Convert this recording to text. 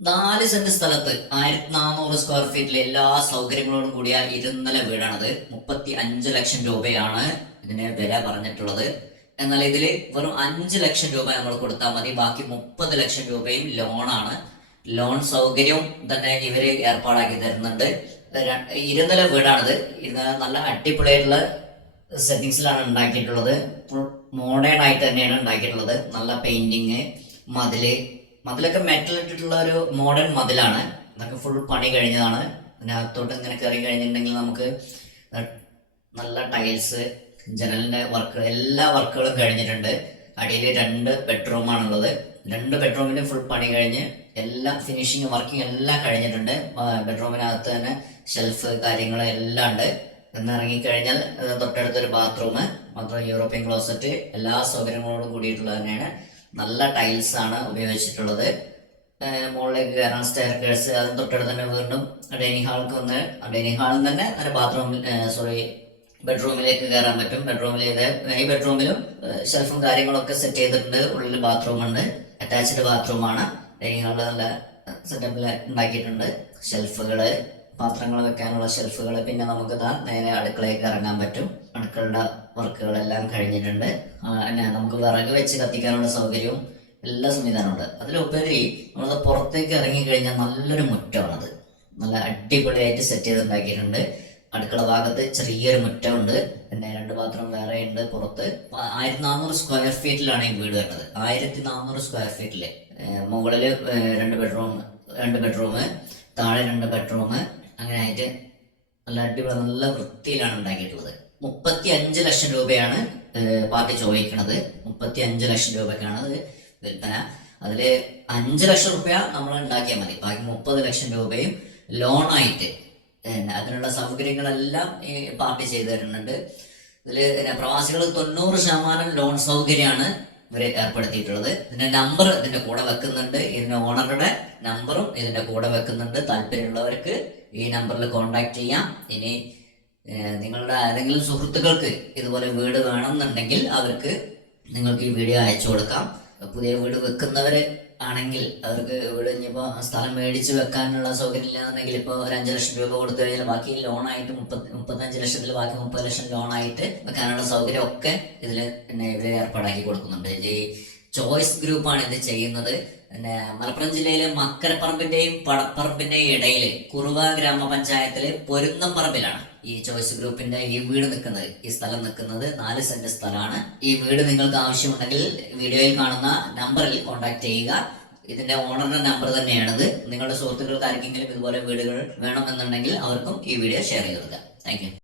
നാല് സെന്റ് സ്ഥലത്ത് ആയിരത്തി നാനൂറ് സ്ക്വയർ ഫീറ്റിലെ എല്ലാ സൗകര്യങ്ങളോടും കൂടിയ ഇരുന്നല വീടാണത്. മുപ്പത്തി അഞ്ച് ലക്ഷം രൂപയാണ് ഇതിന് വില പറഞ്ഞിട്ടുള്ളത്. എന്നാൽ ഇതിൽ വെറും അഞ്ച് ലക്ഷം രൂപ നമ്മൾ കൊടുത്താൽ മതി. ബാക്കി മുപ്പത് ലക്ഷം രൂപയും ലോണാണ്. ലോൺ സൗകര്യവും തന്നെ ഇവർ ഏർപ്പാടാക്കി തരുന്നുണ്ട്. ഇരുന്നല വീടാണിത്. ഇരുനില നല്ല അടിപൊളിയായിട്ടുള്ള സെറ്റിങ്സിലാണ് ഉണ്ടാക്കിയിട്ടുള്ളത്. മോഡേൺ ആയിട്ട് തന്നെയാണ് ഉണ്ടാക്കിയിട്ടുള്ളത്. നല്ല പെയിന്റിങ് മതിൽ മതിലൊക്കെ മെറ്റൽ ഇട്ടിട്ടുള്ള ഒരു മോഡേൺ മതിലാണ്. ഇതൊക്കെ ഫുൾ പണി കഴിഞ്ഞതാണ്. അതിനകത്തോട്ട് ഇങ്ങനെ കയറി കഴിഞ്ഞിട്ടുണ്ടെങ്കിൽ നമുക്ക് നല്ല ടൈൽസ് ജനലിന്റെ വർക്ക് എല്ലാ വർക്കുകളും കഴിഞ്ഞിട്ടുണ്ട്. അടിയിൽ രണ്ട് ബെഡ്റൂമാണുള്ളത് രണ്ട് ബെഡ്റൂമിന് ഫുൾ പണി കഴിഞ്ഞ് എല്ലാം ഫിനിഷിങ് വർക്കിംഗ് എല്ലാം കഴിഞ്ഞിട്ടുണ്ട്. ബെഡ്റൂമിനകത്ത് തന്നെ ഷെൽഫ് കാര്യങ്ങൾ എല്ലാം ഉണ്ട്. ഇറങ്ങിക്കഴിഞ്ഞാൽ തൊട്ടടുത്തൊരു ബാത്റൂം മാത്രം യൂറോപ്യൻ ക്ലോസറ്റ് എല്ലാ സൗകര്യങ്ങളോടും കൂടിയിട്ടുള്ളത് തന്നെയാണ്. നല്ല ടൈൽസ് ആണ് ഉപയോഗിച്ചിട്ടുള്ളത്. മുകളിലേക്ക് കയറാൻ സ്റ്റെയർ കേഴ്സ് അതും തൊട്ടടുത്ത് തന്നെ വീണ്ടും ഡൈനിങ് ഹാൾക്ക് വന്ന് ഡൈനിങ് ഹാളിൽ തന്നെ ഒരു ബാത്റൂമിൽ സോറി ബെഡ്റൂമിലേക്ക് കയറാൻ പറ്റും. ബെഡ്റൂമിൽ ഈ ബെഡ്റൂമിലും ഷെൽഫും കാര്യങ്ങളൊക്കെ സെറ്റ് ചെയ്തിട്ടുണ്ട്. ഉള്ളിൽ ബാത്റൂം ഉണ്ട്. അറ്റാച്ച്ഡ് ബാത്റൂമാണ് ഡൈനിങ് ഹാളിൽ നല്ല സെറ്റപ്പിൽ ഉണ്ടാക്കിയിട്ടുണ്ട്. ഷെൽഫുകൾ പാത്രങ്ങൾ വെക്കാനുള്ള ഷെൽഫുകൾ പിന്നെ നമുക്ക് ഇതാ നേരെ അടുക്കളയിൽ ഇറങ്ങാൻ പറ്റും. അടുക്കളയുടെ വർക്കുകളെല്ലാം കഴിഞ്ഞിട്ടുണ്ട്. പിന്നെ നമുക്ക് വിറക് വെച്ച് കത്തിക്കാനുള്ള സൗകര്യവും എല്ലാ സംവിധാനമുണ്ട് അതിലുപരി നമ്മളത് പുറത്തേക്ക് ഇറങ്ങി കഴിഞ്ഞാൽ നല്ലൊരു മുറ്റമാണത്. നല്ല അടിപൊളിയായിട്ട് സെറ്റ് ചെയ്തുണ്ടാക്കിയിട്ടുണ്ട്. അടുക്കള ഭാഗത്ത് ചെറിയൊരു മുറ്റമുണ്ട്. പിന്നെ രണ്ട് പാത്രം വേറെ ഉണ്ട് പുറത്ത്. ആയിരത്തി നാനൂറ് സ്ക്വയർ ഫീറ്റിലാണ് ഈ വീട് വരുന്നത്. ആയിരത്തി നാനൂറ് സ്ക്വയർ ഫീറ്റിൽ മുകളിൽ രണ്ട് ബെഡ്റൂം രണ്ട് ബെഡ്റൂം താഴെ രണ്ട് ബെഡ്റൂം അങ്ങനെ ആയിട്ട് നല്ല അടിപൊളി നല്ല വൃത്തിയിലാണ് ഉണ്ടാക്കിയിട്ടുള്ളത്. മുപ്പത്തി അഞ്ച് ലക്ഷം രൂപയാണ് പാർട്ടി ചോദിക്കുന്നത് മുപ്പത്തി അഞ്ച് ലക്ഷം രൂപയ്ക്കാണ് അത് വിൽപ്പന. അതിൽ അഞ്ച് ലക്ഷം റുപ്യ നമ്മൾ ഉണ്ടാക്കിയാൽ മതി. ബാക്കി മുപ്പത് ലക്ഷം രൂപയും ലോണായിട്ട് അതിനുള്ള സൗകര്യങ്ങളെല്ലാം ഈ പാർട്ടി ചെയ്തു തരുന്നുണ്ട്. ഇതിൽ പ്രവാസികൾ തൊണ്ണൂറ് ശതമാനം ലോൺ സൗകര്യമാണ് ഇവർ ഏർപ്പെടുത്തിയിട്ടുള്ളത്. ഇതിന്റെ നമ്പർ ഇതിന്റെ കൂടെ വെക്കുന്നുണ്ട്. ഇതിന്റെ ഓണറുടെ നമ്പറും ഇതിന്റെ കൂടെ വെക്കുന്നുണ്ട്. താല്പര്യമുള്ളവർക്ക് ഈ നമ്പറിൽ കോൺടാക്റ്റ് ചെയ്യാം. ഇനി നിങ്ങളുടെ ഏതെങ്കിലും സുഹൃത്തുക്കൾക്ക് ഇതുപോലെ വീട് വേണമെന്നുണ്ടെങ്കിൽ അവർക്ക് നിങ്ങൾക്ക് ഈ വീഡിയോ അയച്ചു കൊടുക്കാം. പുതിയ വീട് വെക്കുന്നവർ ആണെങ്കിൽ അവർക്ക് വീട് ഇനിയിപ്പോൾ സ്ഥലം മേടിച്ച് വെക്കാനുള്ള സൗകര്യം ഇല്ലാന്നുണ്ടെങ്കിൽ ഇപ്പോൾ ഒരു അഞ്ച് ലക്ഷം രൂപ കൊടുത്തു കഴിഞ്ഞാൽ ബാക്കി ലോണായിട്ട് മുപ്പത്തി മുപ്പത്തഞ്ച് ലക്ഷത്തിൽ ബാക്കി മുപ്പത് ലക്ഷം ലോണായിട്ട് വെക്കാനുള്ള സൗകര്യം ഒക്കെ ഇതിൽ പിന്നെ ഏർപ്പാടാക്കി കൊടുക്കുന്നുണ്ട്. ഈ ചോയ്സ് ഗ്രൂപ്പാണ് ഇത് ചെയ്യുന്നത്. പിന്നെ മലപ്പുറം ജില്ലയിലെ മക്കരപ്പറമ്പിന്റെയും പടപ്പറമ്പിന്റെയും ഇടയിൽ കുറുവ ഗ്രാമപഞ്ചായത്തിലെ പൊരുന്നംപറമ്പിലാണ് ഈ ചോയ്സ് ഗ്രൂപ്പിന്റെ ഈ വീട് നിൽക്കുന്നത്. ഈ സ്ഥലം നിൽക്കുന്നത് നാല് സെന്റ് സ്ഥലമാണ്. ഈ വീട് നിങ്ങൾക്ക് ആവശ്യമുണ്ടെങ്കിൽ വീഡിയോയിൽ കാണുന്ന നമ്പറിൽ കോൺടാക്ട് ചെയ്യുക. ഇതിന്റെ ഓണറിന്റെ നമ്പർ തന്നെയാണിത്. നിങ്ങളുടെ സുഹൃത്തുക്കൾക്ക് ആർക്കെങ്കിലും ഇതുപോലെ വീടുകൾ വേണമെന്നുണ്ടെങ്കിൽ അവർക്കും ഈ വീഡിയോ ഷെയർ ചെയ്ത് കൊടുക്കുക. താങ്ക്